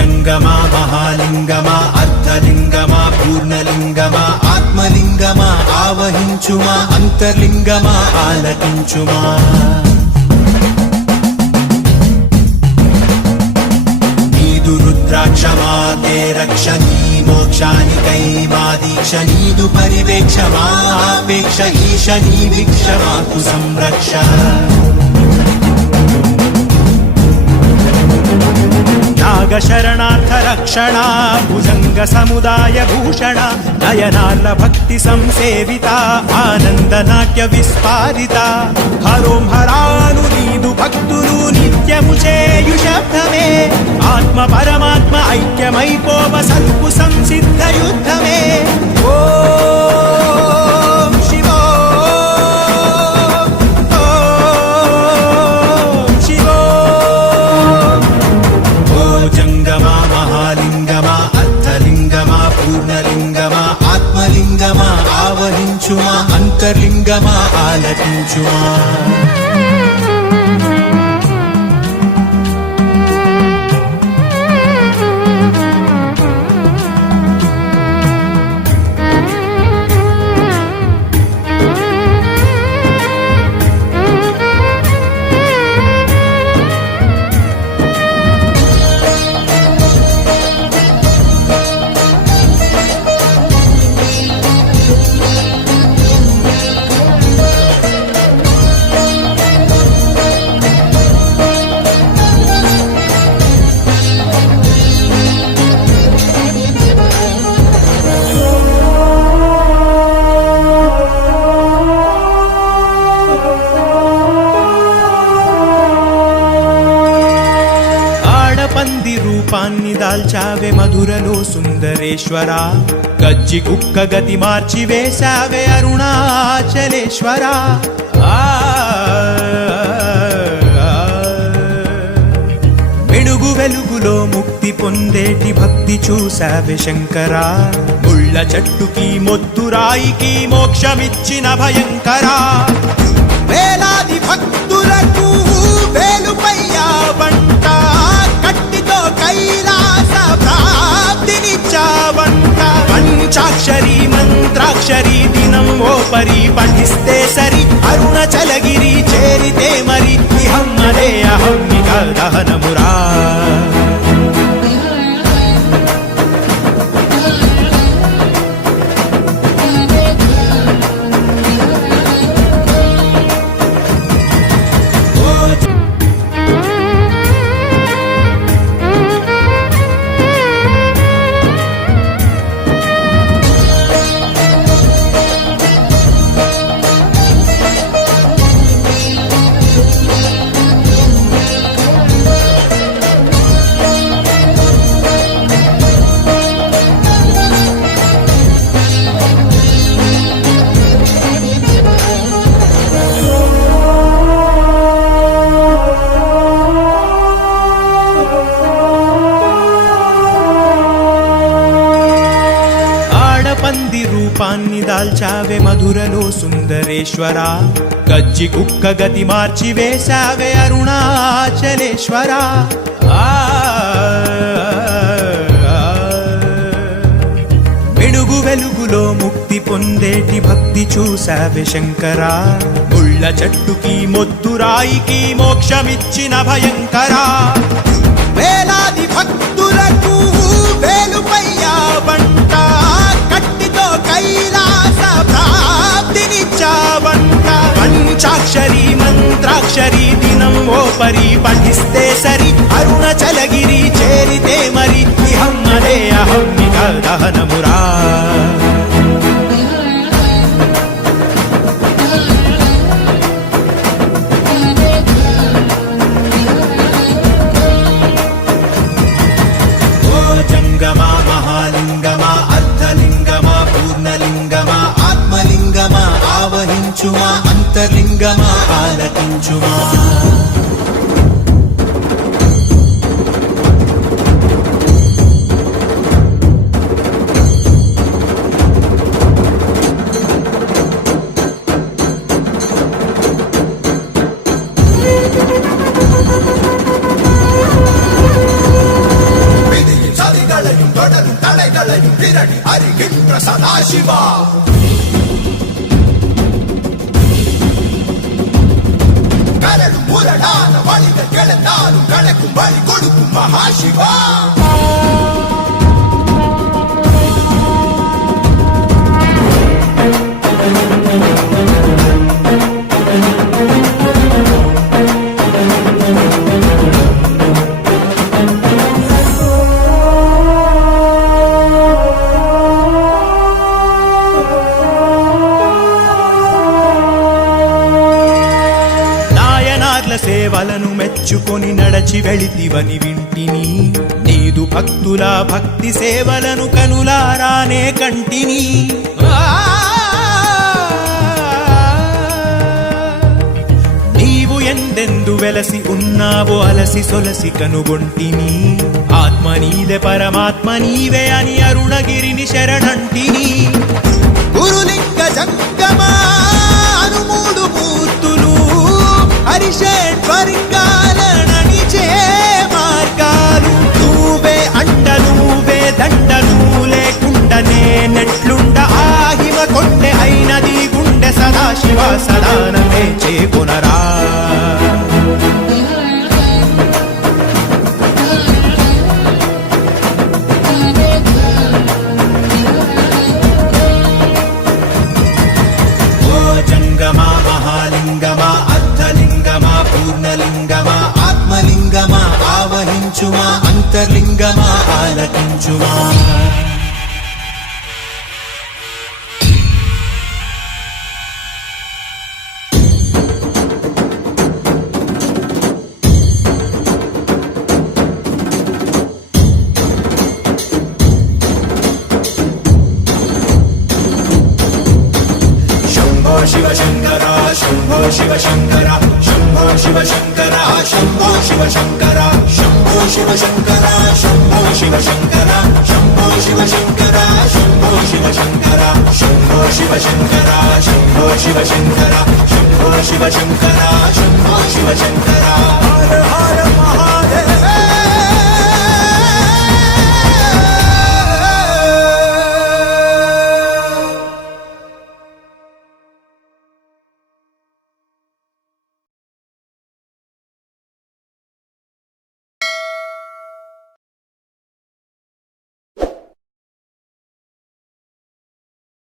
జంగమా మహాలింగమా అర్ధలింగమా పూర్ణలింగమా ఆత్మలింగమా ఆవహించుమా అంతర్లింగమా ఆలకించుమా నీదు రుద్రాక్షమాతే రక్ష నీ మోక్షానికై మా దీక్ష నీదు పరివేక్ష మా ఆపేక్ష ఈశ నీ వీక్ష మాకు సంరక్ష నాగ శరణార్థ రక్షణ భుజంగ సముదాయ భూషణ నయనార్ల భక్తి సంసేవిత ఆనంద నాట్య విస్పారిత హరోం హరాను నీదు భక్తులు నిత్యము చేయు శబ్దమే ఆత్మ పరమాత్మ ఐక్యమైపోవ సల్పు సంసిద్ధ యుద్ధమే ఓం శివో జంగమా మహాలింగమా అర్ధలింగమా పూర్ణలింగమా ఆత్మలింగమా ఆవహించుమా అంతర్లింగమా ఆలకించుమా పంది రూపాన్ని దాల్చావే మధురలో సుందరేశ్వర గజ్జి కుక్క గతి మార్చి వేశావే అరుణాచలేశ్వర వెలుగు వెలుగులో ముక్తి పొందేటి భక్తి చూశావే శంకర ముళ్ళ చెట్టుకి మొద్దురాయికి మోక్షమిచ్చిన భయంకర వేలాది భక్తులకు వేలుపయ్యా వంట కట్టితో కైలాస ప్రాప్తినిచ్చావంట పంచాక్షరి మంత్రాక్షరి దినం ఓ పరి పఠిస్తే సరి అరుణాచలగిరి చేరితే మరి ఇహం అదే అహమ్మిక దహనమురా పంది రూపాన్ని దాల్చావే మధురలో సుందరేశ్వర గజ్జి కుక్క గతి మార్చి వేశావే అరుణాచలేశ్వర వెలుగు వెలుగులో ముక్తి పొందేటి భక్తి చూశావే శంకర ముళ్ళ చెట్టుకి మొద్దురాయికి మోక్షమిచ్చిన భయంకర వేలాది భక్తులకు వేలుపయ్యా వంట కట్టితో కైలాస ప్రాప్తినిచ్చావంట పంచాక్షరి మంత్రాక్షరి దినం ఓ పరి పఠిస్తే సరి అరుణాచలగిరి చేరితే మరి ఇహం అదే అహమ్మిక దహనమురా జంగమా మహాలింగమా అర్ధలింగమా పూర్ణలింగమా ఆత్మలింగమా ఆవహించుమా అంతర్లింగమా ఆలకించుమా தடைகளையும் திரடி அறிகின்ற சதாசிவா. கரடும் முரடான வழிகள் கிடந்தாலும் கணக்கும் வழி கொடுக்கும் மகாசிவா. సేవలను మెచ్చుకొని నడచి వెళితివని వింటిని, నీదు భక్తుల భక్తి సేవలను కనులారానే కంటిని. నీవు ఎందెందు వెలసి ఉన్నావో అలసి సొలసి కనుగొంటిని, ఆత్మ నీదే పరమాత్మ నీవే అని అరుణగిరిని శరణంటిని. గురులింగ జంగమా అనుమూడు మూర్తులు హరిషేశ్వరింగాలననిచే మార్గాలు, నువ్వే అండ నువ్వే దండలు లేకుండనే నెట్లుండ ఆహిమ కొండె అయినది గుండె సదాశివ సదానమే చేకొనరా. ఓ జంగమా మహాలింగమా అర్ధలింగమా పూర్ణలింగమా ఆత్మలింగమా ఆవహించుమా అంతర్లింగమా ఆలకించుమా. శివ శంకర శంభో శివ శంకర శంభో శివ శంకర శంభో శివ శంకర శంభో శివ శంకర శంభో శివ శంకర శంభో శివ శంకర శంభో శివ శంకర శంభో శివ శంకర శంభో శివ శంకర శంభో శివ శంకర శంభో శివ శంకర.